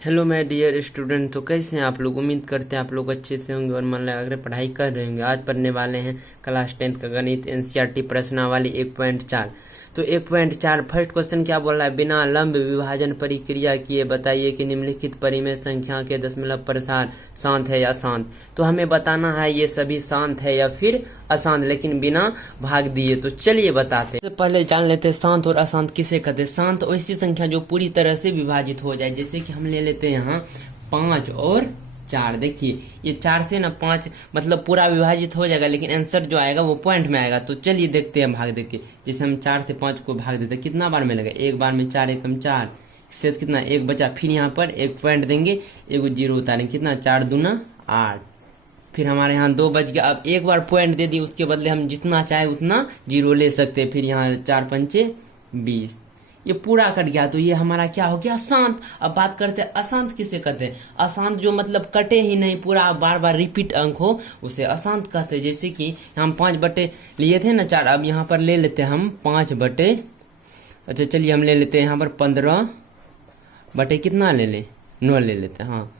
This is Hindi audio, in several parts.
Hello my dear student. तो कैसे हैं आप लोग? उम्मीद करते हैं आप लोग अच्छे से होंगे और मन लगा कर पढ़ाई कर रहे होंगे। आज पढ़ने वाले हैं क्लास 10th का गणित एनसीईआरटी प्रश्नावली 1.4। तो 1.4 फर्स्ट क्वेश्चन क्या बोल रहा है? बिना लंब विभाजन प्रक्रिया किए बताइए कि निम्नलिखित परिमेय संख्या के दशमलव प्रसार शांत है या अशांत। तो हमें बताना है ये सभी शांत है या फिर अशांत, लेकिन बिना भाग दिए। तो चलिए बताते हैं। पहले जान लेते हैं शांत और अशांत किसे कहते हैं। शांत ऐसी संख्या जो पूरी तरह से विभाजित हो जाए, जैसे कि हम ले लेते हैं यहाँ 5 और 4। देखिए ये 4 से ना 5 मतलब पूरा विभाजित हो जाएगा, लेकिन आंसर जो आएगा वो पॉइंट में आएगा। तो चलिए देखते हैं भाग देके। जैसे हम 4 से 5 को भाग देते हैं, कितना बार मिलेगा? एक बार में 4 एकम 4, शेष कितना? एक बचा। फिर यहाँ पर एक पॉइंट देंगे, एक जीरो उतारेंगे, कितना? 4 दूना 8। फिर हमारे यहाँ 2 बच गया। अब एक बार पॉइंट दे दिए, उसके बदले हम जितना चाहे उतना जीरो ले सकते हैं। फिर यहाँ 4 पंचे 20, ये पूरा कट गया। तो ये हमारा क्या हो गया? अशांत। अब बात करते हैं अशांत किसे कहते हैं। अशांत जो मतलब कटे ही नहीं, पूरा बार बार रिपीट अंक हो, उसे अशांत कहते हैं। जैसे कि हम 5 बटे लिए थे ना 4, अब यहाँ पर ले लेते हैं हम 5 बटे, अच्छा चलिए हम ले लेते हैं यहाँ पर 15 बटे कितना ले ले? 9 ले लेते हैं।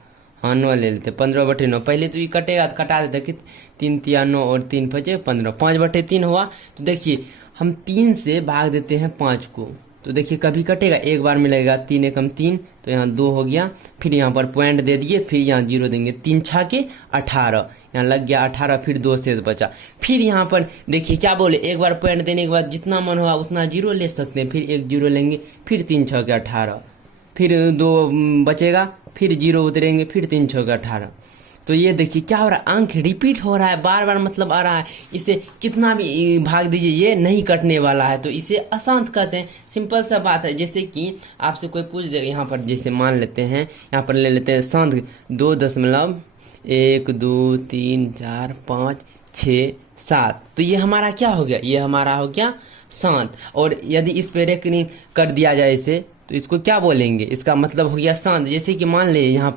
हाँ 9 ले लेते, 15 बटे 9। पहले तो ये कटेगा तो कटा देते कि 3 तिया 9 और 3 बचे 15, 5 बटे 3 हुआ। तो देखिए हम 3 से भाग देते हैं 5 को, तो देखिए कभी कटेगा, एक बार मिलेगा। 3 एकम 3, तो यहाँ 2 हो गया। फिर यहाँ पर पॉइंट दे दिए, फिर यहाँ जीरो देंगे। 3 छा के 18, यहाँ लग गया 18। फिर 2 शेष बचा। फिर यहाँ पर देखिए क्या बोले, एक बार पॉइंट देने के बाद जितना मन होगा उतना जीरो ले सकते हैं। फिर एक जीरो लेंगे, फिर 3 छः के 18, फिर 2 बचेगा, फिर जीरो उतरेंगे, फिर 3 छः के 18। तो ये देखिए क्या हो रहा है, अंक रिपीट हो रहा है, बार बार मतलब आ रहा है। इसे कितना भी भाग दीजिए ये नहीं कटने वाला है, तो इसे अशांत कहते हैं। सिंपल सा बात है। जैसे कि आपसे कोई पूछ देगा, यहाँ पर जैसे मान लेते हैं, यहाँ पर ले लेते हैं शांत 2.1 2 3 4 5 6 7। तो ये हमारा क्या हो गया? ये हमारा हो गया शांत। और यदि इस पे रेखनी कर दिया जाए इसे, तो इसको क्या बोलेंगे? इसका मतलब हो गया शांत। जैसे कि मान ले यहाँ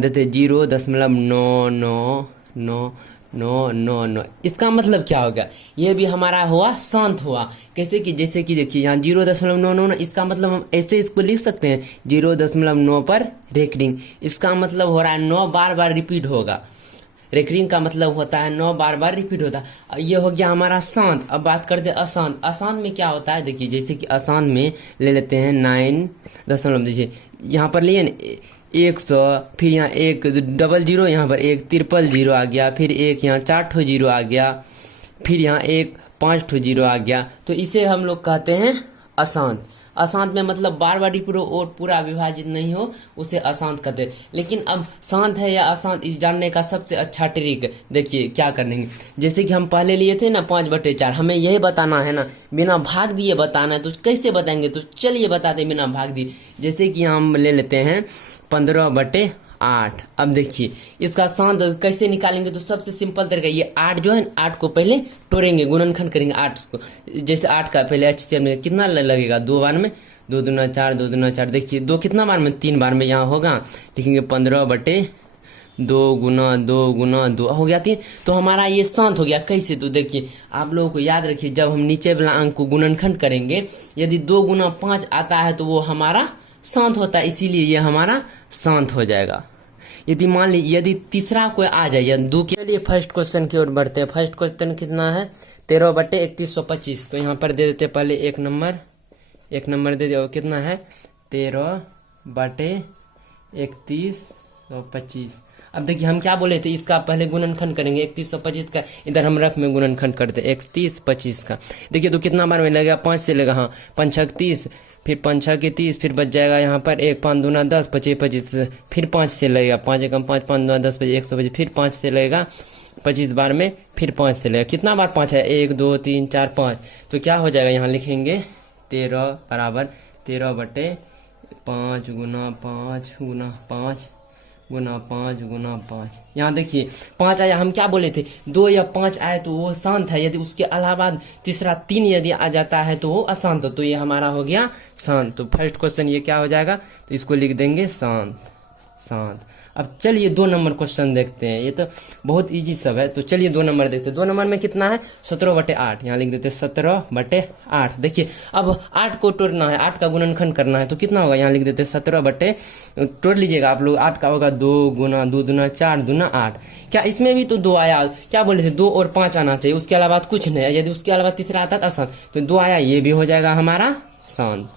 देते 0.99999, इसका मतलब क्या हो गया? ये भी हमारा हुआ शांत हुआ। कैसे कि जैसे कि देखिए यहाँ 0.999, इसका मतलब हम ऐसे इसको लिख सकते हैं 0.9 पर रेकरिंग। इसका मतलब हो रहा है 9 बार बार रिपीट होगा। रेकरिंग का मतलब होता है 9 बार बार रिपीट होता है। ये हो गया हमारा शांत। अब बात करते हैं अशांत। अशांत में क्या होता है? देखिए जैसे कि अशांत में ले लेते हैं 9 देखिए यहाँ पर लिए 100, फिर यहाँ 1 डबल जीरो, यहाँ पर 1 ट्रिपल जीरो आ गया, फिर 1 यहाँ 4 ठो जीरो आ गया, फिर यहाँ 1 5 ठो जीरो आ गया। तो इसे हम लोग कहते हैं अशांत। अशांत में मतलब बार बार रिपीट हो और पूरा विभाजित नहीं हो, उसे अशांत कहते हैं। लेकिन अब शांत है या अशांत इस जानने का सबसे अच्छा ट्रिक देखिए क्या करेंगे। जैसे कि हम पहले लिए थे ना 5 बटे 4, हमें यही बताना है ना, बिना भाग दिए बताना है। तो कैसे बताएंगे? तो चलिए बताते हैं बिना भाग दिए। जैसे कि हम ले लेते हैं 15 बटे 8। अब देखिए इसका शांत कैसे निकालेंगे? तो सबसे सिंपल तरीका, ये 8 जो है 8 को पहले तोड़ेंगे, गुणनखंड करेंगे 8 को। जैसे 8 का पहले HCM कितना लगेगा? 2 बार में 2 दूना 4, 2 दूना 4। देखिए 2 कितना बार में? 3 बार में। यहाँ होगा लिखेंगे 15 बटे 2 गुना 2 गुना 2 हो गया 3। तो हमारा ये शांत हो गया। कैसे? तो देखिए आप लोगों को याद रखिए, जब हम नीचे वाला अंक को गुणनखंड करेंगे, यदि 2 गुना 5 आता है तो वो हमारा शांत होता है, इसीलिए ये हमारा शांत हो जाएगा। यदि मान लीजिए यदि तीसरा कोई आ जाए या 2 के लिए, फर्स्ट क्वेश्चन की ओर बढ़ते हैं। फर्स्ट क्वेश्चन कितना है? 13 बटे 3125। तो यहाँ पर दे देते पहले एक नंबर दे दिया। कितना है? 13 बटे 3125। अब देखिए हम क्या बोले थे, इसका पहले गुणनखंड करेंगे 3125 का, इधर हम रफ में गुणनखंड करते 3125 का। देखिए तो कितना बार में लगेगा? 5 से लगेगा। हाँ 5 छक 30, फिर 5 छक 30, फिर बच जाएगा यहाँ पर 1 5 दूना 10 25 25, फिर 5 से लगेगा। 5 एकम 5 5 दूना 10 25 125, फिर 5 से लगेगा 25 बार में, फिर 5 से लगेगा। कितना बार 5 है? 1 2 3 4 5। तो क्या हो जाएगा? यहाँ लिखेंगे 13 बराबर 13 बटे 5 गुना 5 गुना 5 गुना 5 गुना 5। यहाँ देखिए 5 आया, हम क्या बोले थे? 2 या 5 आए तो वो शांत है। यदि उसके अलावा तीसरा 3 यदि आ जाता है तो वो अशांत हो। तो ये हमारा हो गया शांत। तो फर्स्ट क्वेश्चन ये क्या हो जाएगा? तो इसको लिख देंगे शांत। शांत। अब चलिए 2 नंबर क्वेश्चन देखते हैं, ये तो बहुत इजी सब है। तो चलिए 2 नंबर देखते हैं। 2 नंबर में कितना है 17/8, यहाँ लिख देते हैं 17/8। देखिए अब 8 को तोड़ना है, 8 का गुणनखंड करना है तो कितना होगा, यहाँ लिख देते हैं 17 तोड़ लीजिएगा आप लोग। 8 का होगा 2 गुना 2 दूना 4 दूना 8। क्या इसमें भी तो 2 आया, क्या बोले थे 2 और 5 आना चाहिए, उसके अलावा कुछ नहीं है। यदि उसके अलावा तीसरा आता तो अशांत, तो 2 आया, ये भी हो जाएगा हमारा शांत,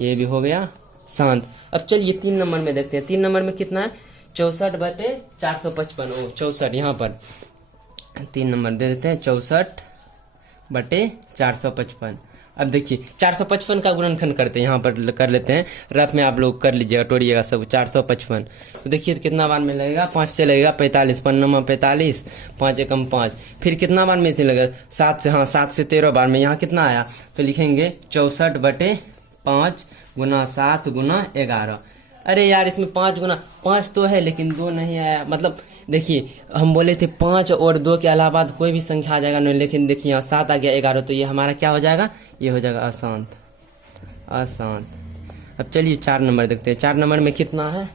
ये भी हो गया शांत। अब चलिए 3 नंबर में देखते हैं। 3 नंबर में कितना है 64/455। 64 यहाँ पर 3 नंबर दे देते हैं 64/455। अब देखिए 455 का गुणनखंड करते हैं, यहाँ पर कर लेते हैं, रफ में आप लोग कर लीजिएगा, तोड़िएगा सब 455। तो देखिए कितना बार में लगेगा 5 से लगेगा 45, 5 45, 5 एकम 5। फिर कितना बार में से लगेगा 7 से, हाँ 7 से 13 बार में। यहाँ कितना आया तो लिखेंगे 64/5 गुना 7 गुना 11। अरे यार इसमें 5 गुना 5 तो है लेकिन 2 नहीं आया, मतलब देखिए हम बोले थे 5 और 2 के अलावा कोई भी संख्या आ जाएगा नहीं, लेकिन देखिए यहाँ 7 आ गया 11, तो ये हमारा क्या हो जाएगा, ये हो जाएगा अशांत, अशांत। अब चलिए 4 नंबर देखते हैं। 4 नंबर में कितना है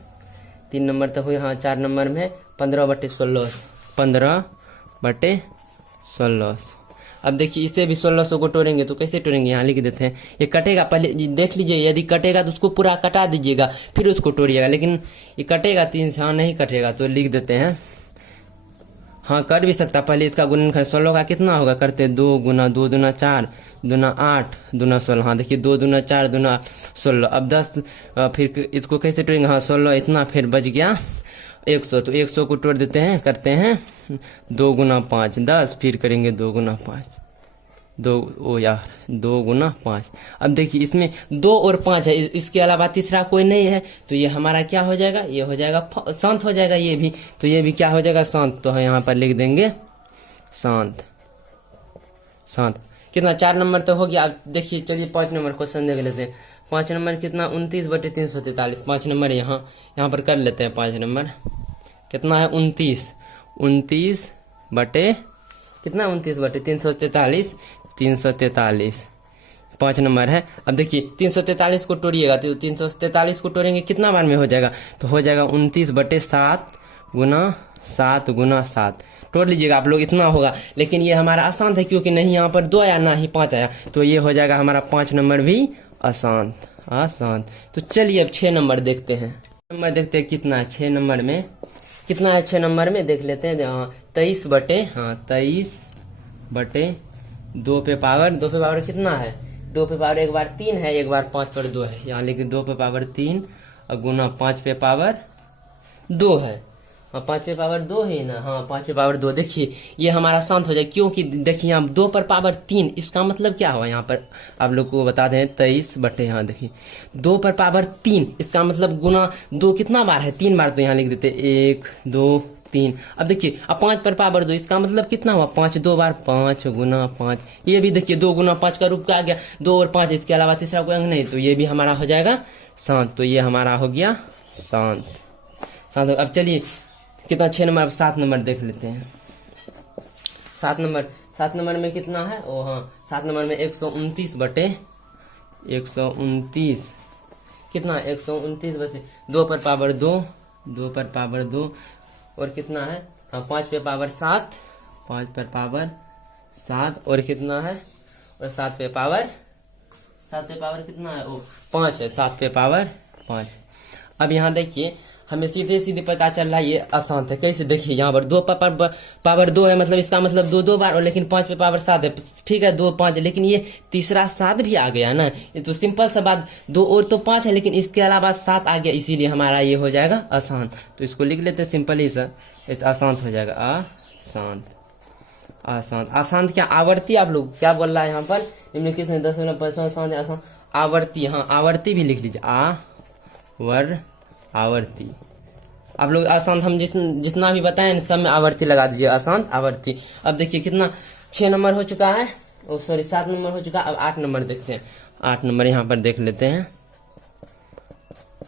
3 नंबर तो हुई, हाँ 4 नंबर में 15/16, 15/16। अब देखिए इसे भी 1600 को तोड़ेंगे तो कैसे तोड़ेंगे, यहाँ लिख देते हैं। ये कटेगा, पहले देख लीजिए, यदि कटेगा तो उसको पूरा कटा दीजिएगा फिर उसको तोड़िएगा, लेकिन ये कटेगा 3 से, हाँ नहीं कटेगा तो लिख देते हैं, हाँ कट भी सकता। पहले इसका गुणनखंड 16 का कितना होगा, करते 2 गुना 2 दूना 4 दूना 8 दूना 16। हाँ देखिए 2 दूना 4 दूना 16। अब 10 फिर इसको कैसे तोड़ेंगे, हाँ 16 इतना, फिर बच गया 100, तो 100 को तोड़ देते हैं, करते हैं 2 गुना 5 10, फिर करेंगे 2 गुना 5 2, ओ यार 2 गुना 5। अब देखिए इसमें 2 और 5 है, इसके अलावा तीसरा कोई नहीं है, तो ये हमारा क्या हो जाएगा, ये हो जाएगा शांत हो जाएगा ये भी, तो ये भी क्या हो जाएगा शांत। तो यहाँ पर लिख देंगे शांत, शांत। कितना 4 नंबर तो हो गया। अब देखिए चलिए 5 नंबर क्वेश्चन देख लेते हैं। 5 नंबर कितना 29/343। 5 नंबर यहाँ पर कर लेते हैं। 5 नंबर कितना है 29 बटे कितना 29/343, 343 5 नंबर है। अब देखिए 343 को तोड़िएगा तो 343 को तोड़ेंगे कितना बार में हो जाएगा, तो हो जाएगा 29/7 गुना 7 गुना 7। तोड़ लीजिएगा आप लोग, इतना होगा। लेकिन ये हमारा आसान है क्योंकि नहीं यहाँ पर 2 आया ना ही 5 आया, तो ये हो जाएगा हमारा 5 नंबर भी अशांत, अशांत। तो चलिए अब 6 नंबर देखते हैं। नंबर देखते हैं कितना है 6 नंबर में, कितना है 6 नंबर में देख लेते हैं। 23/2 पे पावर कितना है, 2 पे पावर एक बार 3 है, एक बार 5 पर 2 है। यहाँ लिखिए 2 पे पावर 3 और गुना 5 पे पावर 2 है। हाँ 5 पे पावर 2 है ना, हाँ 5 पे पावर 2। देखिए ये हमारा शांत हो जाए, क्योंकि देखिए यहाँ 2 पर पावर 3, इसका मतलब क्या हुआ, यहाँ पर आप लोग को बता दें 23/, यहाँ देखिए 2 पर पावर 3, इसका मतलब गुना 2 कितना बार है 3 बार, तो यहाँ लिख देते 1 2 3। अब देखिए अब 5 पर पावर 2, इसका मतलब कितना हुआ 5 2 बार, 5 गुना 5। ये भी देखिए 2 गुना 5 का रूप आ गया, 2 और 5, इसके अलावा तीसरा कोई अंक नहीं, तो ये भी हमारा हो जाएगा शांत। तो ये हमारा हो गया शांत, शांत। अब चलिए कितना 6 नंबर, अब 7 नंबर देख लेते हैं। 7 नंबर में कितना है, ओ हाँ 7 नंबर में 129/129 कितना 129/2 पर पावर 2, 2 पर पावर 2 और कितना है, हाँ 5 पे पावर 7, 5 पर पावर 7 और कितना है, और 7 पे पावर कितना है, ओ 5 है, 7 पे पावर 5। अब यहाँ देखिए हमें सीधे सीधे पता चल रहा है ये अशांत है। कैसे, देखिए यहाँ पर 2 पर पावर 2 है, मतलब इसका मतलब 2 2 बार, और लेकिन 5 पे पावर 7 है, ठीक है 2 5, लेकिन ये तीसरा 7 भी आ गया ना, ये तो सिंपल सा बात, 2 और तो 5 है लेकिन इसके अलावा 7 आ गया, इसीलिए हमारा ये हो जाएगा अशांत। तो इसको लिख लेते हैं सिंपल ही सर, इस अशांत हो जाएगा अशांत, अशांत। अशांत क्या आवर्ती, आप लोग क्या बोल रहा है यहाँ पर निम्नलिखित 10 आवर्ती, हाँ आवर्ती भी लिख लीजिए, आवर्ती। आप लोग अशांत हम जितना भी बताएं सब में आवर्ती लगा दीजिए, अशांत आवर्ती। अब देखिए कितना 6 नंबर हो चुका है, ओ सॉरी 7 नंबर हो चुका। अब 8 नंबर देखते हैं। 8 नंबर यहाँ पर देख लेते हैं।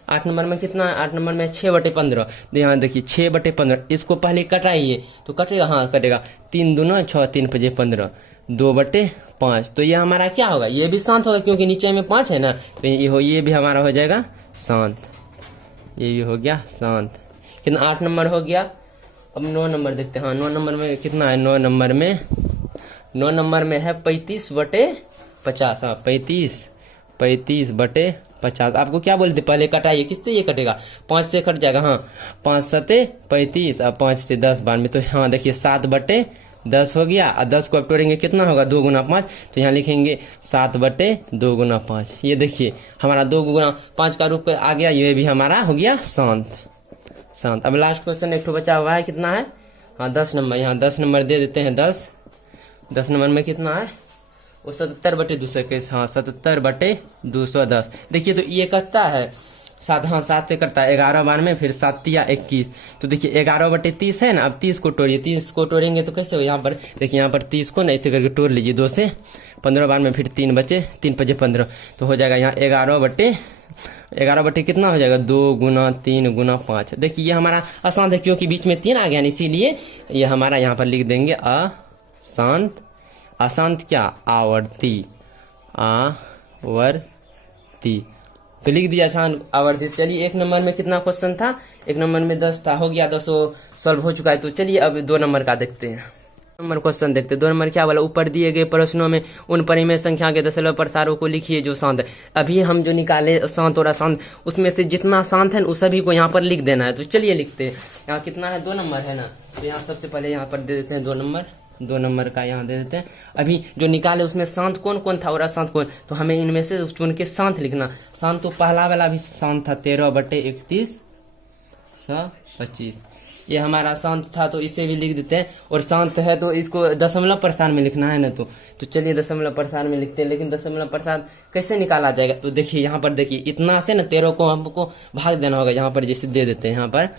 8 नंबर में कितना है, 8 नंबर में 6/15। यहाँ देखिए 6/15, इसको पहले कटाइए तो कटेगा, हाँ कटेगा 3 दूना 6, 3 5 15, 2/5। तो ये हमारा क्या होगा, ये भी शांत होगा क्योंकि नीचे में 5 है ना, तो ये भी हमारा हो जाएगा शांत, ये भी हो गया शांत। कितना 8 नंबर हो गया। अब 9 नंबर देखते हैं। हाँ 9 नंबर में कितना है। 9 नंबर में है 35/50। हाँ 35/50। आपको क्या बोलते पहले कटाइए, किससे ये कटेगा, 5 से कट जाएगा। हाँ 5 7 35 और 5 से 10 92। तो हाँ देखिए 7/10 हो गया। और 10 को अब तोड़ेंगे कितना होगा, 2 गुना 5। तो यहाँ लिखेंगे 7/2 गुना 5। ये देखिए हमारा 2 गुना 5 का रूप आ गया। ये भी हमारा हो गया शांत। अब लास्ट क्वेश्चन एक बचा हुआ है, कितना है। हाँ 10 नंबर। यहाँ 10 नंबर दे देते हैं। 10 नंबर में कितना है, वो 77/221। हाँ 77/210। देखिए तो ये करता है 7। हाँ 7 पे करता है 11 बार में, फिर 7 या 21। तो देखिए 11/30 है ना। अब 30 को तोड़िए। 30 को तोड़ेंगे तो कैसे हो, यहाँ पर देखिए, यहाँ पर 30 को ना ऐसे करके तोड़ लीजिए 2 से। 15 बार में फिर 3 बचे, 3 5 15। तो हो जाएगा यहाँ 11/11 कितना हो जाएगा, 2 गुना 3 गुना 5। देखिए ये हमारा आसान है, क्योंकि बीच में 3 आ गया ना, इसीलिए ये हमारा यहाँ पर लिख देंगे अशांत। अशांत क्या, आवर्ती। तो लिख दिया अशांत आवर्ती। चलिए 1 नंबर में कितना क्वेश्चन था, 1 नंबर में 10 था, हो गया 10 सॉल्व हो चुका है। तो चलिए अब 2 नंबर का देखते हैं। नंबर क्वेश्चन देखते हैं। 2 नंबर क्या बोला, ऊपर दिए गए प्रश्नों में उन परिमेय संख्या के दशमलव प्रसारों को लिखिए जो शांत है। अभी हम जो निकाले शांत और अशांत, उसमें से जितना शांत है उस सभी को यहाँ पर लिख देना है। तो चलिए लिखते हैं। यहाँ कितना है, 2 नंबर है ना। तो यहाँ सबसे पहले यहाँ पर दे देते हैं 2 नंबर। 2 नंबर का यहाँ दे देते हैं। अभी जो निकाले उसमें शांत कौन कौन था और अशांत कौन, तो हमें इनमें से चुन के शांत लिखना। शांत तो पहला वाला भी शांत था, 13/31/25। ये हमारा शांत था, तो इसे भी लिख देते हैं। और शांत है तो इसको दशमलव प्रसार में लिखना है ना। तो चलिए दशमलव प्रसार में लिखते हैं। लेकिन दशमलव प्रसार कैसे निकाला जाएगा, तो देखिए यहाँ पर देखिए इतना से ना 13 को हमको भाग देना होगा। यहाँ पर जैसे दे देते हैं, यहाँ पर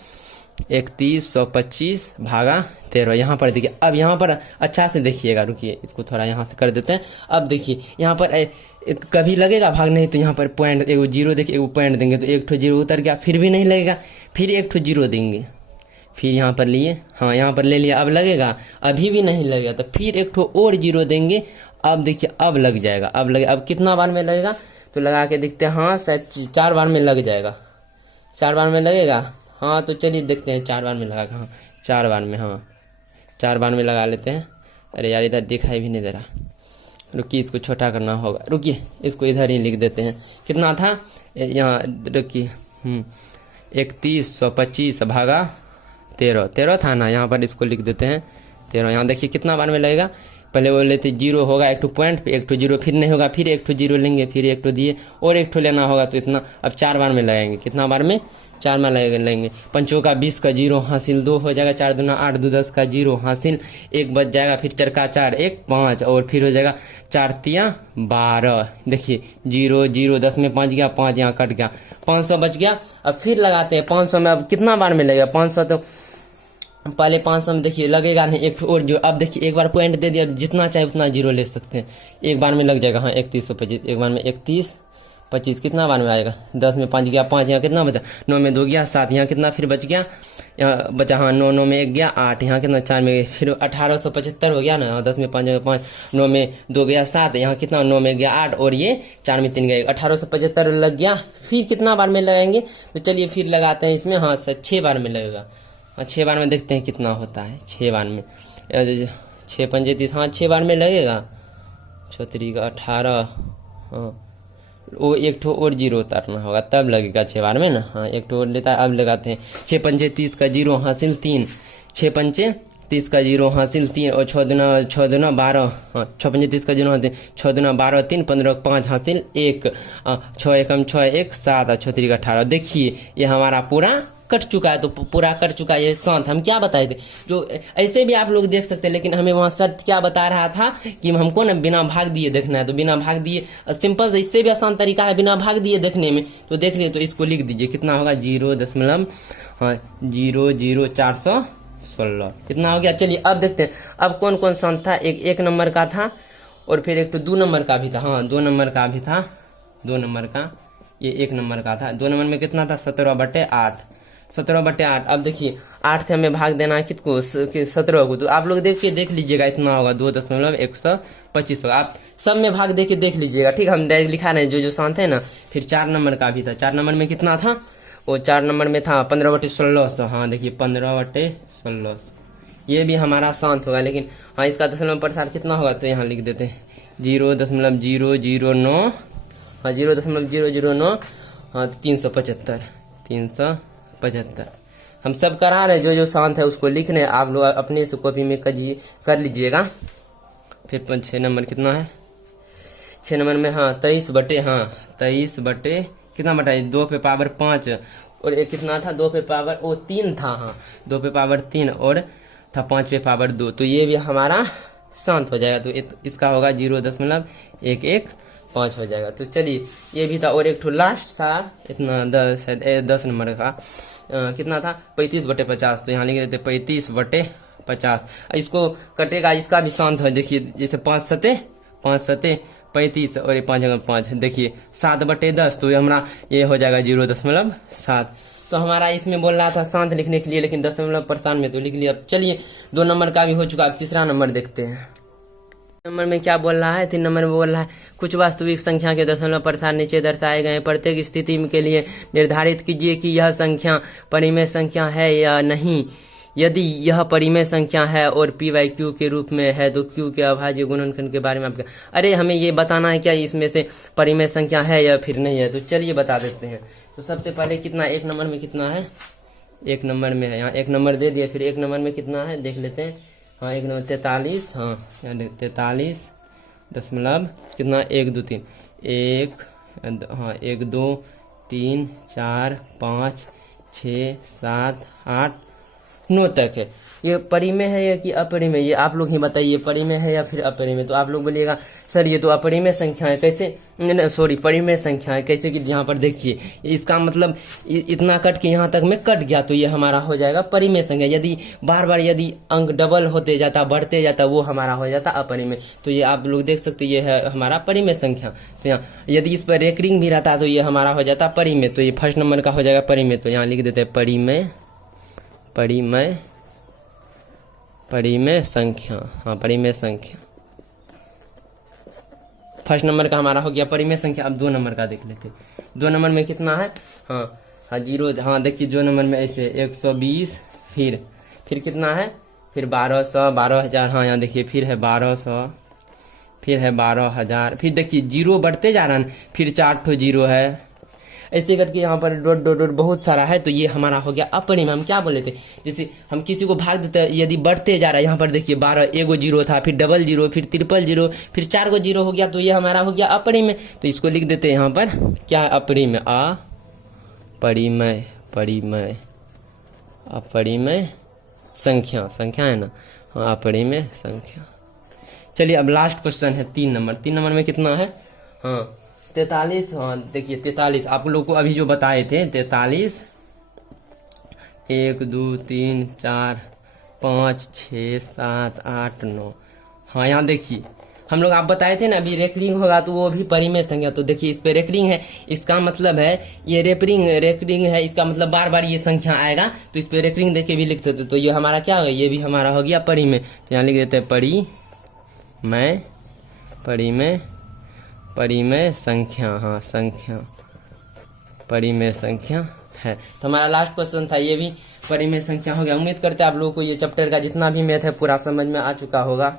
31/25/13। यहाँ पर देखिए। अब यहाँ पर अच्छा से देखिएगा, रुकिए इसको थोड़ा यहाँ से कर देते हैं। अब देखिए यहाँ पर कभी लगेगा भाग, नहीं तो यहाँ पर पॉइंट एगो 0 देखिए, एगो पॉइंट देंगे तो 1 ठो 0 उतर गया, फिर भी नहीं लगेगा, फिर 1 ठो 0 देंगे, फिर यहाँ पर लिए। हाँ यहाँ पर ले लिया, अब लगेगा, अभी भी नहीं लगेगा, तो फिर 1 ठो और 0 देंगे। अब देखिए अब लग जाएगा। अब कितना बार में लगेगा, तो लगा के देखते हैं। हाँ शायद 4 बार में लग जाएगा। 4 बार में लगेगा। हाँ तो चलिए देखते हैं 4 बार में लगा। हाँ 4 बार में, हाँ 4 बार में लगा लेते हैं। अरे यार इधर दिखाई भी नहीं दे रहा, रुकिए इसको छोटा करना होगा। रुकिए इसको इधर ही लिख देते हैं। कितना था यहाँ, रुकिए 31/25/13 था ना। यहाँ पर इसको लिख देते हैं 13। यहाँ देखिए कितना बार में लगेगा, पहले वो लेते 0 होगा 1 ठो पॉइंट, फिर 1 ठो 0, फिर नहीं होगा, फिर 1 ठो 0 लेंगे, फिर 1 ठो दिए और 1 ठो लेना होगा। तो इतना अब 4 बार में लगाएंगे। कितना बार में, 4 में लेंगे। 5 का 20 का 0 हासिल, 2 हो जाएगा, 4 दूना 8, 2 10 का 0 हासिल, 1 बच जाएगा, फिर 4 का 4 1 5 और फिर हो जाएगा 4 तिया 12। देखिए 0 0 10 में 5 गया, 5 यहाँ कट गया, 500 बच गया। अब फिर लगाते हैं 500 में। अब कितना बार में लगेगा 500, तो पहले 500 में देखिए लगेगा नहीं, 1 और जो। अब देखिए एक बार पॉइंट दे दिया, जितना चाहे उतना 0 ले सकते हैं, एक बार में लग जाएगा। हाँ 31/25, एक बार में 31/25। कितना बार में आएगा, 10 में 5 गया, 5 यहाँ कितना बचा, 9 में 2 गया 7, यहाँ कितना फिर बच गया, यहाँ बचा। हाँ 9 में 1 गया 8, यहाँ कितना 4 में, फिर 1875 हो गया ना। 10 में 5 गया 5, 9 में 2 गया 7, यहाँ कितना 9 में गया 8 और ये 4 में 3 गया 1875 लग गया। फिर कितना बार में लगाएंगे, तो चलिए फिर लगाते हैं इसमें। हाँ 6 बार में लगेगा। हाँ 6 बार में देखते हैं कितना होता है। 6 बार में 6 पंजे 30, हाँ 6 बार में लगेगा। 6 का 18, हाँ वो 1 ठो और 0 उतारना होगा, तब लगेगा 6 बार में ना। हाँ 1 ठो और लेता है। अब लगाते हैं 6 पंजे 30 का 0 हासिल 3, 6 पंजे 30 का 0 हासिल 3 और 6 दूना 12। हाँ 6 पंजे 30 का 0 हासिल, 6 दूना 12 3, 15 5 हासिल 1, 6 एकम 6 1 7 और 6 का 18। देखिए ये हमारा पूरा कट चुका है। तो पूरा कट चुका है ये शांत। हम क्या बताए थे, जो ऐसे भी आप लोग देख सकते हैं, लेकिन हमें वहाँ शर्त क्या बता रहा था कि हमको ना बिना भाग दिए देखना है। तो बिना भाग दिए सिंपल से, इससे भी आसान तरीका है बिना भाग दिए देखने में। तो देख लिए, तो इसको लिख दीजिए। कितना होगा, 0.416 कितना हो गया। चलिए अब देखते हैं अब कौन कौन शांत था। एक नंबर का था और फिर एक तो 2 नंबर का भी था। हाँ 2 नंबर का भी था, 2 नंबर का, ये 1 नंबर का था। 2 नंबर में कितना था, 17/8। 17/8। अब देखिए 8 से हमें भाग देना है कितको, 17 को। तो आप लोग देख लीजिएगा, इतना होगा 2.125 होगा। आप सब में भाग दे के देख लीजिएगा, ठीक है। हम डायरेक्ट लिखा रहे हैं जो शांत है ना। फिर 4 नंबर का भी था। 4 नंबर में कितना था, वो 4 नंबर में था 15/1600। हाँ देखिए 15/1600, ये भी हमारा शांत होगा। लेकिन हाँ इसका दशमलव प्रसार कितना होगा, तो यहाँ लिख देते हैं 0.009। हाँ 0.009। हाँ 375। हम सब करा रहे, जो शांत है उसको लिख रहे हैं, आप लोग अपने से कॉपी में कर लीजिएगा। फिर 6 नंबर कितना है, 6 नंबर में हाँ 23 बटे कितना बटा 2 पे पावर 5, और एक कितना था 2 पे पावर 3 था। हाँ 2 पे पावर 3 और था 5 पे पावर 2, तो ये भी हमारा शांत हो जाएगा। तो इसका होगा 0.115 हो जाएगा। तो चलिए ये भी था, और एक ठो लास्ट था इतना 10 नंबर का कितना था 35/50। तो यहाँ लिख देते 35/50। इसको कटेगा, इसका भी शांत है। देखिए जैसे 5 सते 35 और ये 5 देखिए 7/10, तो ये हमारा ये हो जाएगा 0.7। तो हमारा इसमें बोल रहा था शांत लिखने के लिए, लेकिन दशमलव प्रसार में तो लिख लिया। अब चलिए 2 नंबर का भी हो चुका। अब तीसरा नंबर देखते हैं। नंबर में क्या बोल रहा है, 3 नंबर में बोल रहा है कुछ वास्तविक संख्या के दशमलव प्रसार नीचे दर्शाए गए प्रत्येक स्थिति के लिए निर्धारित कीजिए कि यह संख्या परिमेय संख्या है या नहीं। यदि यह परिमेय संख्या है और p/q के रूप में है तो q के अभाज्य गुणनखंड के बारे में आप अरे हमें ये बताना है क्या इसमें से परिमेय संख्या है या फिर नहीं है। तो चलिए बता देते हैं। तो सबसे पहले कितना 1 नंबर में कितना है, 1 नंबर में है, यहाँ 1 नंबर दे दिया। फिर 1 नंबर में कितना है देख लेते हैं। हाँ 1 नंबर 43। हाँ 43 दशमलव कितना 1 2 3 1 हाँ 1 2 3 4 5 6 7 8 9 तक है। ये परिमेय है या कि अपरिमेय, ये आप लोग ही बताइए, परिमेय है या फिर अपरिमेय। तो आप लोग बोलिएगा सर ये तो अपरिमेय संख्या है, कैसे सॉरी परिमेय संख्या है कैसे, कि यहाँ पर देखिए इसका मतलब इतना कट के यहाँ तक में कट गया, तो ये हमारा हो जाएगा परिमेय संख्या। यदि बार बार यदि अंक डबल होते जाता बढ़ते जाता वो हमारा हो जाता अपरिमेय। तो ये आप लोग देख सकते ये है हमारा परिमेय संख्या। तो यहाँ यदि इस पर रेकरिंग भी रहता तो ये हमारा हो जाता परिमेय। तो ये फर्स्ट नंबर का हो जाएगा परिमेय। तो यहाँ लिख देते हैं परिमेय संख्या। हाँ परिमेय संख्या फर्स्ट नंबर का हमारा हो गया परिमेय संख्या। अब 2 नंबर का देख लेते हैं। 2 नंबर में कितना है, हाँ 0। देखिए 2 नंबर में ऐसे 120, फिर कितना है, फिर 1200 12000। हाँ यहाँ देखिए फिर है 1200, फिर है 12000, फिर देखिए 0 बढ़ते जा रहा है, फिर 4 ठो 0 है, ऐसे करके यहाँ पर डॉट डॉट डॉट बहुत सारा है। तो ये हमारा हो गया अपरिमेय। हम क्या बोले थे, जैसे हम किसी को भाग देते हैं यदि बढ़ते जा रहा है, यहाँ पर देखिए 12 1 0 था, फिर डबल 0, फिर ट्रिपल 0, फिर 4 0 हो गया, तो ये हमारा हो गया अपरिमेय। तो इसको लिख देते हैं यहाँ पर क्या अपरिमेय, अपरिमेय संख्या है ना। हाँ अपरिमेय संख्या। चलिए अब लास्ट क्वेश्चन है 3 नंबर। 3 नंबर में कितना है, हाँ 43। हाँ देखिए 43 आप लोग को अभी जो बताए थे 43 1 2 3 4 5 6 7 8 9। हाँ यहाँ देखिए हम लोग आप बताए थे ना अभी रेकरिंग होगा तो वो भी परिमेय संख्या। तो देखिए इस पे रेकरिंग है, इसका मतलब है ये रेकरिंग है, इसका मतलब बार बार ये संख्या आएगा। तो इस पे रेकरिंग देख के भी लिखते थे, तो ये हमारा क्या होगा, ये भी हमारा हो गया परिमेय। तो यहाँ लिख देते हैं परिमेय संख्या। हाँ संख्या परिमेय संख्या है। तो हमारा लास्ट क्वेश्चन था, ये भी परिमेय संख्या हो गया। उम्मीद करते हैं आप लोगों को ये चैप्टर का जितना भी मैथ है पूरा समझ में आ चुका होगा।